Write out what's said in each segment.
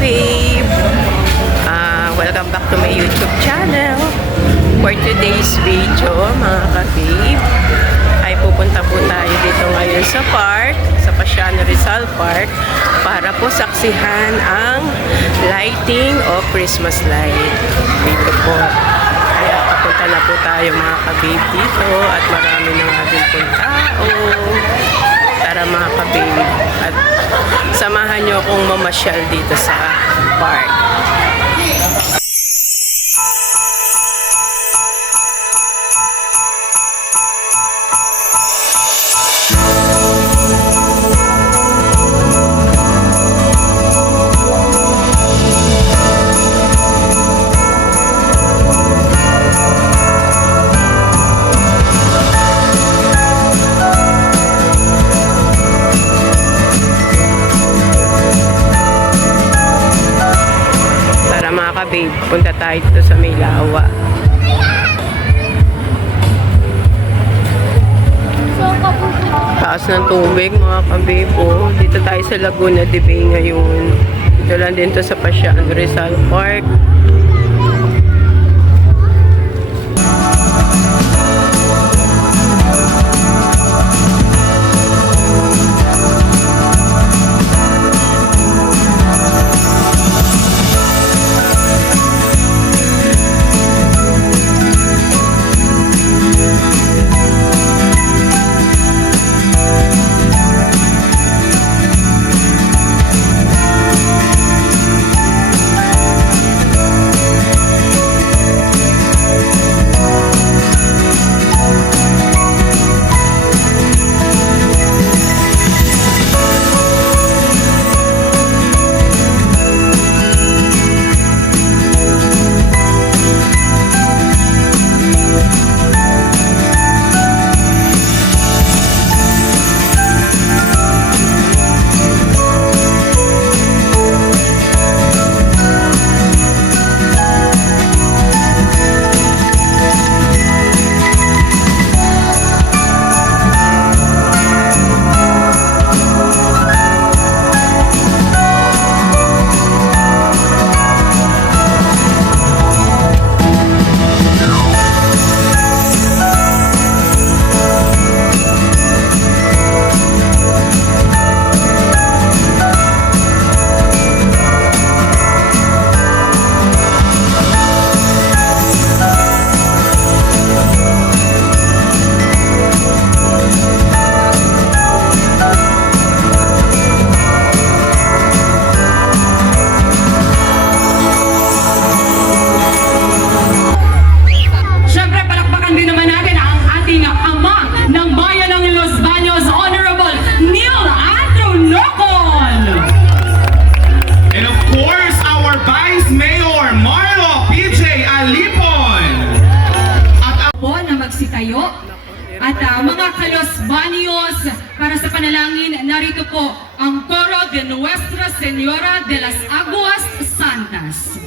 babe! Welcome back to my YouTube channel. For today's video, mga ka-babe, ay pupunta po tayo dito ngayon sa park, sa Pasiano Rizal Park, para po saksihan ang lighting of Christmas light. Dito po. Kaya papunta na po tayo mga ka-babe dito at marami na nga din po tao. Tara mga ka-babe, at samahan nyo akong mamasyal dito sa park. Babe, punta tayo dito sa may lawa. Taas ng tubig mga ka-babe. Dito tayo sa Laguna de Bay ngayon. Dito lang din to sa Pasiano Rizal Park. At mga Kalos Baños, para sa panalangin, narito po ang Coro de Nuestra Señora de las Aguas Santas.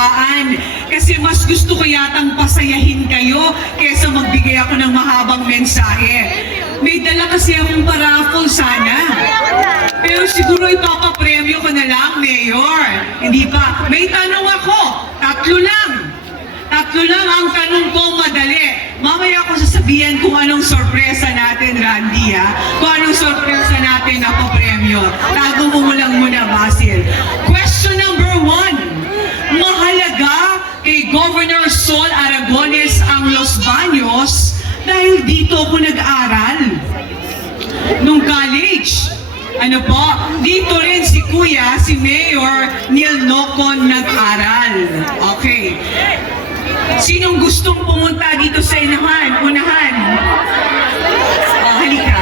mukhaan. Kasi mas gusto ko yatang pasayahin kayo kaysa magbigay ako ng mahabang mensahe. May dala kasi akong paraffle sana. Pero siguro ipapapremyo ko na lang, Mayor. Hindi pa. May tanong ako. Tatlo lang ang tanong ko, madali. Mamaya ko sasabihin kung anong sorpresa natin, Randy, ha? Kung anong sorpresa natin na papremyo. Tago mo lang muna, Basil. Question number 1. Mahalaga kay Governor Sol Aragones ang Los Baños dahil dito ako nag-aral. Nung college. Ano po? Dito rin si Kuya, si Mayor Neil Nocon nag-aral. Okay. Sinong gustong pumunta dito sa unahan? Oh, halika.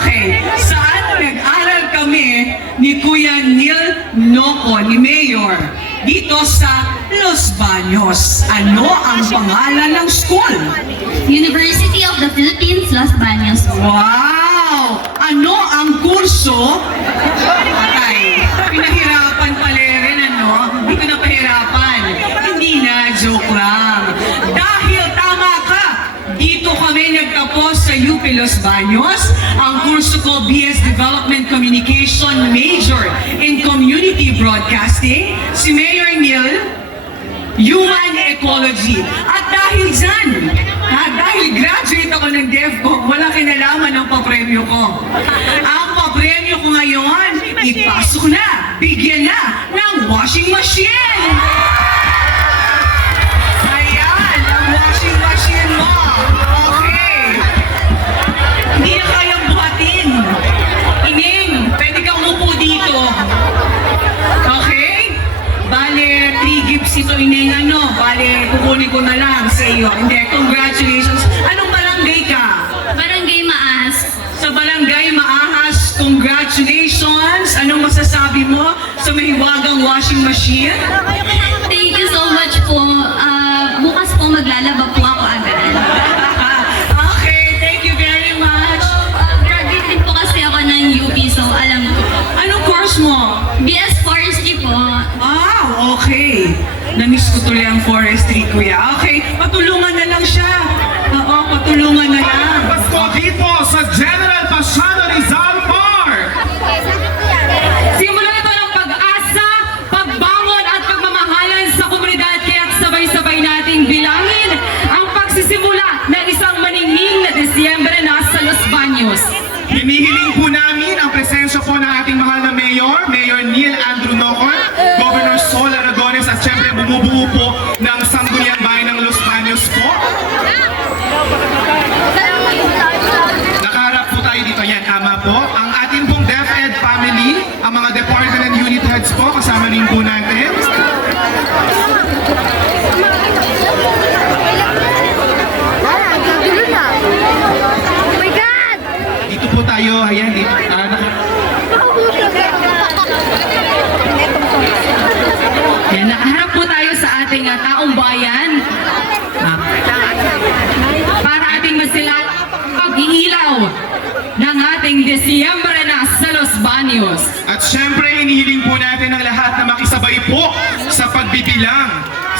Okay. Saan nag-aral kami ni Kuya Neil Nocon, ni Mayor? Dito sa Los Baños. Ano ang pangalan ng school? University of the Philippines, Los Baños. Wow! Ano ang kurso? Patay. Pinahirapan pala rin, ano? Hindi ko na pahirapan. Hindi na, joke lang. Dahil tama ka, dito kami nagtapos sa UP Los Baños. Ang kurso ko, BS Development Communication Major in Community Broadcasting. Si Mayor Neil, Human Ecology. At dahil dyan, dahil graduate ako ng DevCo, walang kinalaman ng papremyo ko. Ang papremyo ko ngayon, ipasok na, bigyan na ng washing machine. Ayan, ang washing machine mo. Okay. Hindi na kayang buhatin. Ining, pwede kang umupo dito. Okay? Bale, 3 gifts ito, Ining, ano? Bale, kukunin ko na lang sa iyo. Hindi, congratulations. Anong barangay ka? Barangay Maas. Sa Barangay Maahas, congratulations! Anong masasabi mo sa mahiwagang washing machine? Thank you so much po. Bukas po maglalaba po ako agad. Okay, thank you very much. Graduate din po kasi ako ng UP, so alam ko. Anong course mo? BS Forestry po. Ah, okay. Namiss ko tuloy ang forestry, kuya. Okay, patulungan na lang siya. Oo, patulungan na lang. Pasko dito sa General Paciano Rizal Park! Simulan ito ng pag-asa, pagbangon at pagmamahalan sa komunidad kaya't sabay-sabay nating bilangin ang pagsisimula ng isang maningning na Disyembre na sa Los Baños. Hinihiling po namin ang presensya po ng ating mahal na Mayor, Mayor Neil Andrew Nocon, Governor Sol Aragones at syempre bumubuo po ng Sangguniang Bayan ng Los Baños po. Nakaharap po tayo dito. Yan, tama po. Ang ating pong DepEd family, ang mga department and unit heads po, kasama rin po natin. Dito po tayo, ayan, dito. Yan, nakaharap po tayo sa ating taong bayan para ating masilat pag-iilaw ng ating Disyembre na sa Los Baños. At syempre, hinihiling po natin ang lahat na makisabay po sa pagbibilang.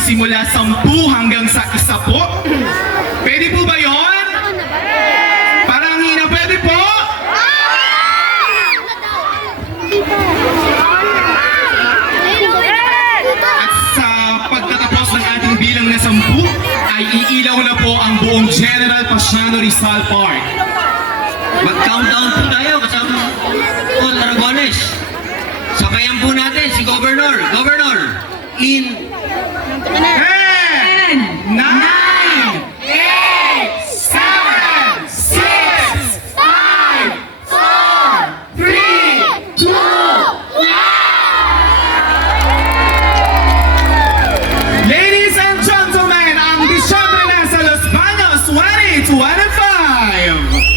Simula 10 hanggang sa 1 po. Pwede po ba yon? Parang hina, pwede po? At sa pagtatapos ng ating bilang na 10, ay iilaw na po ang buong General Paciano Rizal Park. Mag-countdown po tayo kasama Paul Aragones. Sakayan po natin si Governor. Governor, in 10, 9, 8, 7, 6, 5, 4, 3, 2, 1. Ladies and gentlemen, ang Disyembre na sa Los Baños 2025.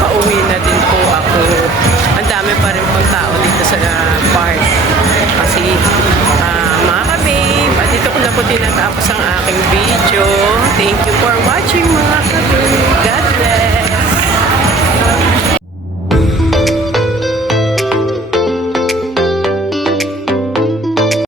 pauwi na din po ako. Ang dami pa rin pong tao dito sa park. Kasi mga ka-babe, at dito ko na po tinatapos ang aking video. Thank you for watching mga ka-babe. God bless!